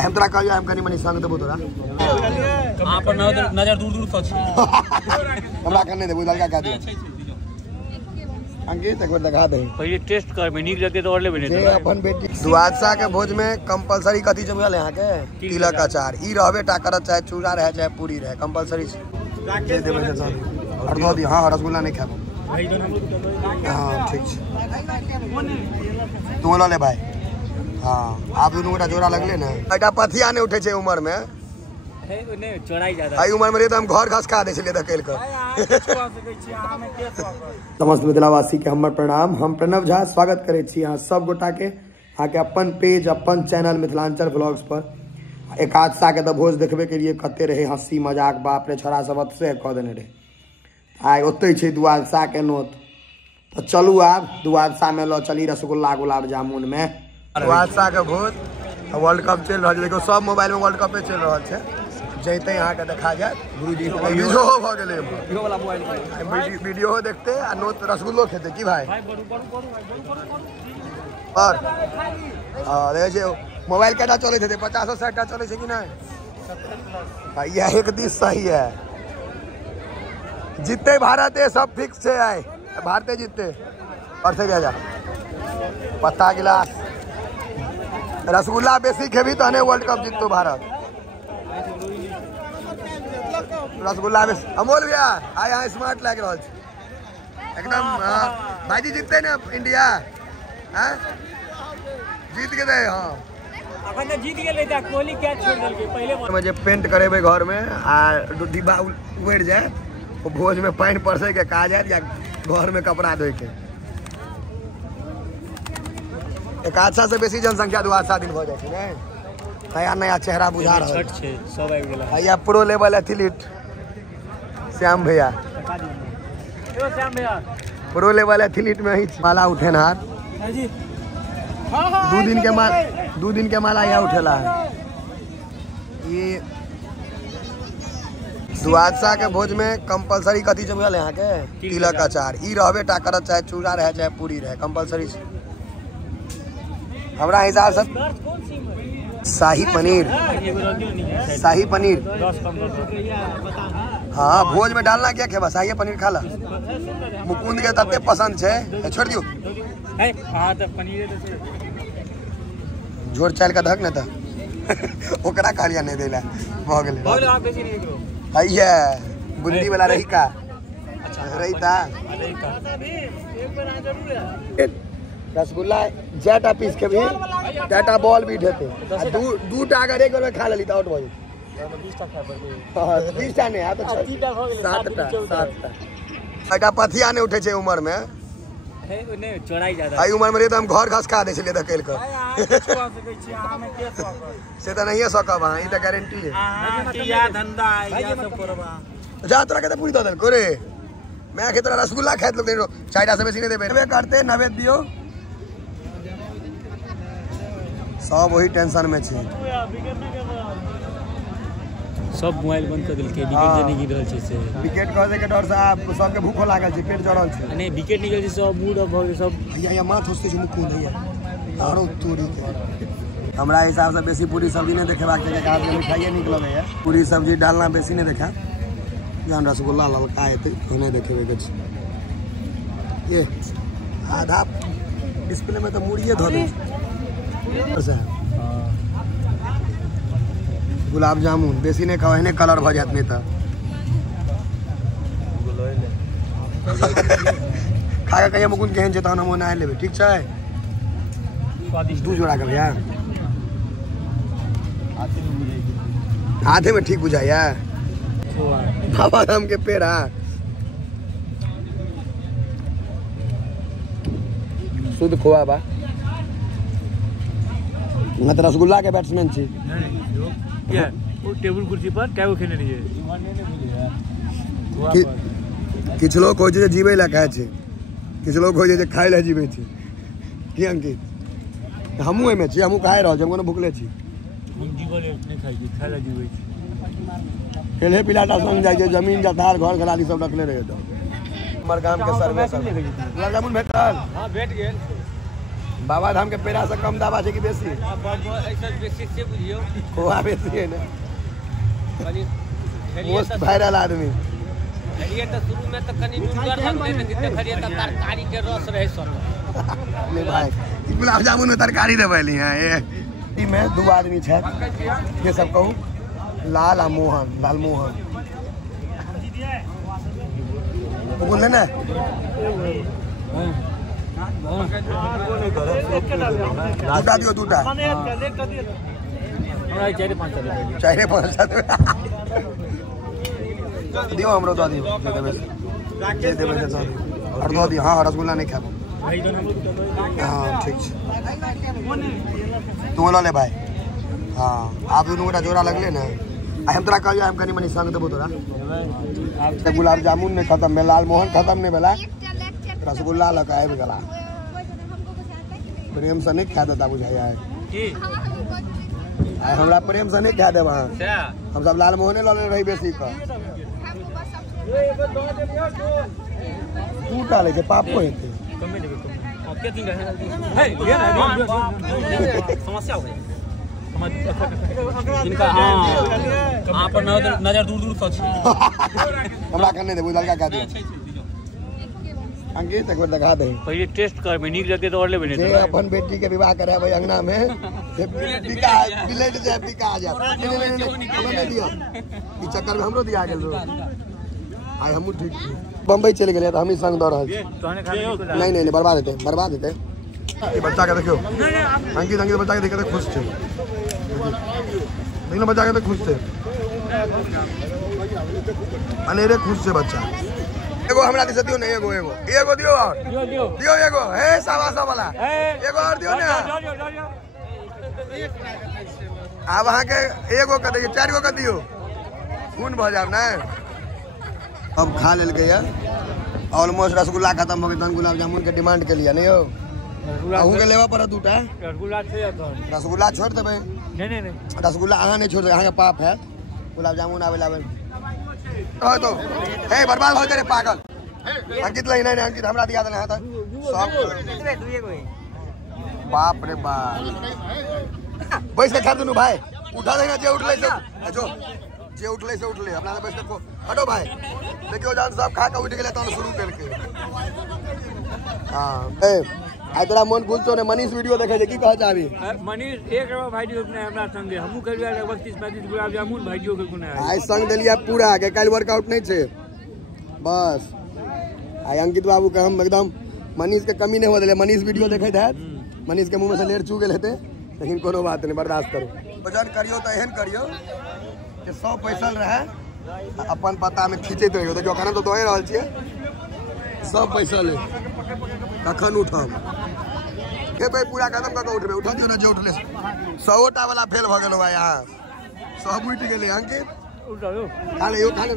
हम तोरा कहलियो हम कनी मनी संग देबो तोरा हां पर नजर दूर दूर तक हमरा कने देबो लड़का का दे अंकित एक बार दिखा दे पहले टेस्ट कर में नीक लगते तो और ले बने जे अपन बेटी द्वादशा के भोज में कंपलसरी कथि सब भेल यहां के तिलक अचार ई रहबे टा करत चाहे चूड़ा रहे चाहे पूरी रहे कंपलसरी जे देबे से सब और दो दी हां रसगुल्ला नहीं खाबो हां ठीक तू ले भाई हां आप दोनों गोटा जोड़ा लगले ना बेटा पथिया नहीं उठे छे उम्र में ने चौड़ाई ज्यादा आई उम्र में तो हम घर घसका दे छलिए धकेल कर समस्त मिथिलावासी के हमर प्रणाम। हम प्रणव झा स्वागत करे छी यहाँ सब गोटा के आके अपन पेज अपन चैनल मिथिलांचल व्लॉग्स पर एकादशा के भोज देखबे के लिए कते रहे हंसी मजाक बाप रे छोरा सब से कह देने रहे आइ ओते छे द्वादशा के नोत तो चलू आब द्वादशा में लो चली रसगुल्ला गुलाब जामुन में द्वादशा के भोज वर्ल्ड कप चल रहा है देखो सब मोबाइल में वर्ल्ड कप चल रहा है जैते यहाँ के देखा जाए गुरुजी वीडियो भ गेले इहो वाला मोबाइल वीडियो देखते आ नोत रसगुल्लो खेते की भाई और देखे छे मोबाइल केटा चले थे 50 60 टा चले छे कि नहीं भाई यह एक दिस सही है जीतते भारत है सब फिक्स है आए भारत जीतते और से जा पत्ता गिलास रसगुल्ला बेसी खेबी तो ने वर्ल्ड कप जीतो भारत रसगुल्ला में अमोल भैया आया स्मार्ट लग रहा है एकदम भाई जी जीतते ना इंडिया हां जीत के दे हां अपन जीत गेले त कोहली कैच छोड़ देलके पहले मुझे पेंट करेबे घर में आ डिब्बा उड़ जाए वो भोज में पानी परसे के कहा जाए या घर में कपड़ा धोए के एकादशा से बेसी जनसंख्या द्वादशा दिन हो जाए छै नया नया चेहरा बुझा रहा है छठ छे सब आबि गेला भैया प्रो लेवल एथलीट श्याम भैया श्याम भैया प्रो लेवल एथलीट में ही माला उठेनहार जी 2 दिन के माला यहाँ उठेला है ये द्वादशा के भोज में कंपलसरी कथि सब भेल यहाँ के तिलक अचार ई रहबे टा करत चाहे चूड़ा रहे चाहे पूरी रहे कंपलसरी हमरा हिसाब से शाही पनीर हाँ भोज में डालना क्या खेबा शाही पनीर खा ला मुकुंद के तते पसंद है छोड़ दियो झोर चाल का धक न था ओकरा कालिया नहीं देला भ गेले भैया बुंदी वाला रही का रही था रसगुल्ला जेटा पीस के भी डेटा बॉल भी ढेते दू टा अगर एक बार में खा लेली त आउट भ जाई 20 टा खा पड़े 20 टा नहीं आ तो 7 टा बेटा पथिया नहीं उठे छे उम्र में ने चौड़ाई ज्यादा आई उम्र में तो हम घर घसका दे छलिए धकेल कर से तो नहीं है सकब हां ई तो गारंटी है या धंधा या सब करबा जा तोरा के पूरी दल करे मैं के तोरा रसगुल्ला खात लोग देरो चाइना से बेसी नहीं देबे वे करते नवेद दियो सब वही टेंशन में छे सब मोबाइल बंद कर देलके विकेट जे नहीं गिर रहल छै से विकेट कहे के डर से आप सब के भूखो लागल छै पेट जड़ल छै नहीं विकेट निकल छै सब मूड ऑफ भ गेल सब भैया माथ होस्ते छै मुकुल भैया आरो तोरी के हमरा हिसाब से बेसी पूरी सब्जी नहीं देखेबाक छै काज में मिठाई निकलल है पूरी सब्जी डालना बेसी नहीं देखा जान रसगुल्ला ललका हेते ओने देखेबे के छै ये आधा डिस्प्ले में तो मुड़िए धो दे गुलाब जामुन बेसी नहीं खाओ एने कलर भ जात नहीं तो खा के कहिए मुकुंद केहन छै तहन हम ओना लेबे ठीक छै स्वादिष्ट 2 जोड़ा के भैया हाथे में ठीक बुझाया बाबा राम के पेड़ा शुद्ध खोआ बा मैं तो रसगुल्ला के बैट्समैन छी क्या वो टेबल कुर्सी पर क्या वो खेले रही है किछ लोग हो जे जीवे ला खाए छै किछ लोग हो जे खाए ला जीवे छै की अंकित हमहू एमे छी हमहू खाए रहल छी हम कोनो भूखले छी हम जीवल नहीं खाई छी खाए ला जीवे छी खेले पिलाटा संग जाय छै जमीन जथार घर घराली सब रखले रहे तो हमर गांव के सर्वे गुलाब जामुन भेटल हां भेट गेल बाबा धाम के पेड़ा से कम दावा है कि बेसी? बेसी से बुझियो खोआ बेसी है ना। कनी मोस्ट वायरल आदमी। खलिए तो शुरू में तो कनी नुनगर हम नहीं लेकिन खलिए तो तरकारी के रस रहे सब। ले भाई गुलाब जामुन में तरकारी देवली हैं ये में 2 आदमी छे ये सब कहू लाल आ मोहन लाल मोहन बोल ना दूटा दियो दूटा 4-5 दियो हमरो दो दियो दे देबे और दो दियो। हाँ रसगुल्ला नहीं खाबो। हाँ ठीक तू लो ले भाई। हाँ आप दोनों गोटा जोड़ा लगले ना हम तोरा कहलियो हम कनी मनी संग देबो तोरा। गुलाब जामुन ने खत्म में लाल मोहन खत्म नहीं भेला रसगुल्ला लगा आबि गेला प्रेम से नहीं खा देता बुझाया है हमरा प्रेम से नहीं खा देबा हम सब लाल मोहने लो रही बेसी का तू डाले के पाप को हेते समस्या हो गई इनका हां पर नजर दूर दूर तक हमरा करने दे लड़का का दे अंकित एक बार दिखा दे पहले टेस्ट कर में नीक लगे तो और ले बने जे अपन बेटी के विवाह करे भाई अंगना में से बिका बिलेट जाए बिका जा नहीं दिया ई चक्कर में हमरो दिया गेल आय हमहु ठीक बम्बई चले गेले त हम ही संग दौड़ रहल नहीं नहीं बर्बाद देते ये बच्चा के देखियो अंकित बच्चा के देखे खुश छे लेकिन बच्चा के तो खुश थे अनेरे खुश से बच्चा एगो हमरा दिस दियो नहीं एगो दियो और दियो एगो हे सावासा वाला एगो और दियो ना अब वहां के एगो का दियो 4 गो का दियो खून भ जाब ना। अब खा लेल गया ऑलमोस्ट रसगुल्ला खत्म हो गया गुलाब जामुन के डिमांड के लिए नहीं हो अहू के लेवा पर दूटा रसगुल्ला छोड़ देबे नहीं रसगुल्ला अहाँ नहीं छोड़ अहाँ के पाप है गुलाब जामुन आवे तो हे बर्बाद हो तेरे पागल अंकित ले नहीं अंकित हमरा दिया देना है सब बाप रे बाप बैठ के खा दुनु भाई उठा देना जे उठले से जो जे उठले से उठले अपना बैठ के हटो भाई देखियो जान साहब खा के उठ गेले तो शुरू करके हां ए आई तोरा मन खुलतो ने मनीष वीडियो देखे जे की कह चाबी मनीष एक भाईजी अपने हमरा संगे हमहु करलिया 32-35 गुलाब जामुन भाईजियो के गुना आई संग देलिया पूरा के काल वर्कआउट नहीं छे बस आई अंकित बाबू के हम एकदम मनीष के कमी नहीं हो देले मनीष वीडियो देखे थे मनीष के मुंह में से लेर चू गेल हेते लेकिन कोनो बात नहीं बर्दाश्त करो वजन करियो तो एहन करियो कि 100 पैसा रहे अपन पता में खींचते रहियो देखियो खाना तो दोए रहल छिए 100 पैसा ले कखन उठम के भाई पूरा कदम का उठबे उठा दियो ना जे उठले 100टा वाला फेल भ गेलो भाई यहां सब उठ गेले अंकित उठा लो खा ले यो खा ले